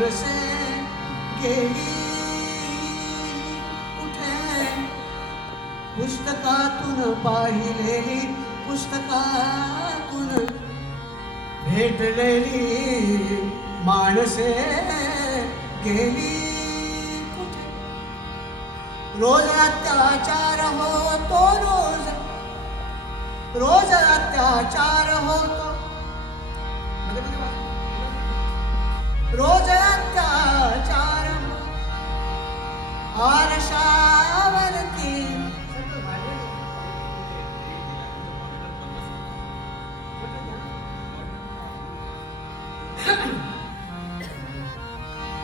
माणसे गेली। कुठे पुस्तकातून पाहिलेली पुस्तकातून भेटलेली माणसे गेली कुठे? रोज अत्याचार होतो रोज। रोज अत्याचार होतो। मध्ये मध्ये वा. रोज अत्याचार आरशावरती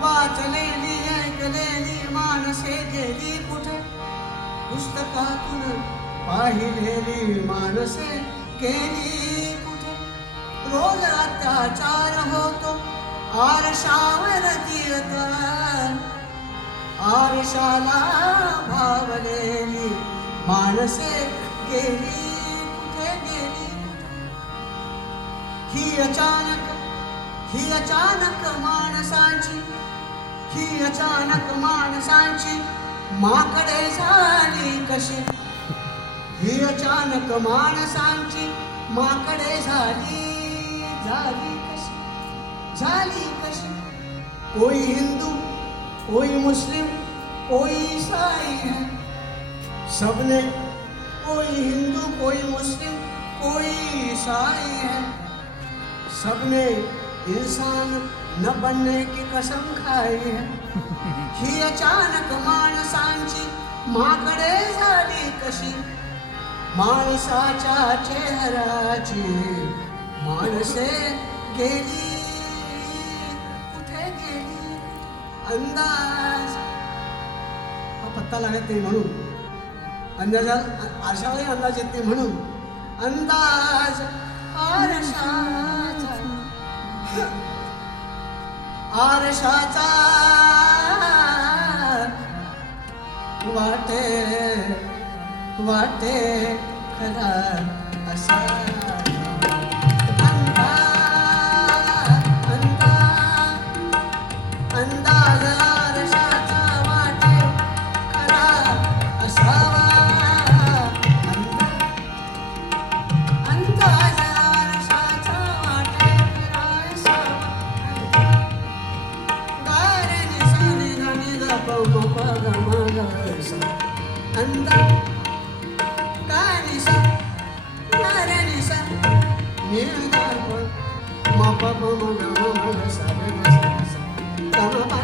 वाचलेली ऐकलेली माणसे गेली कुठे? पुस्तकातून पाहिलेली माणसे गेली कुठे? रोज अत्याचार होतो। आरशावर तीर्थ आरशाला भावलेली माणसे गेली कुठे गेली? ही अचानक ही अचानक माणसांची ही अचानक माणसांची माकडे झाली कशी? ही अचानक माणसांची माकडे झाली झाली कशी? झाली कशी कोई हिंदू कोई मुस्लिम कोई ईसाई है। सबने कोई हिंदू कोई मुस्लिम कोई ईसाई है। सबने इंसान न बनने की कसम खाई है। ही अचानक माणसांची माकडे झाली कशी। माणसाच्या चेहऱ्याची माणसे गेली अंदाज. हा पत्ता लागत नाही म्हणून. अंदाजा आरशालाही अंदाज येत नाही म्हणून. अंदाज. आरशाचा. आरशाचा. वाटे वाटे खरा असा. अंदा गारे सा गारे निसा नि गा प म प प म ग म ग सा ग ग सा ग अंदा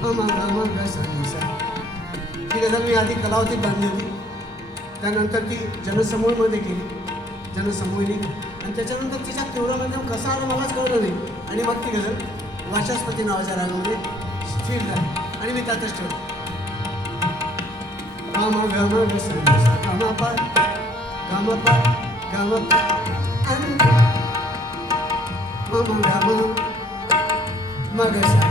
म म ग म ग ती गजल मी आधी कलावती बांधली होती. त्यानंतर ती जनसमूहमध्ये गेली. जनसमूहिनी. आणि त्याच्यानंतर तिच्या तीव्र माध्यम कसा आलं मलाच कळलं नाही. आणि मग ती गजल वाचस्पती नावाच्या रागामध्ये स्थिर झाली आणि मी त्यातच ठेवलं गम गम ग स ग स गम प मग स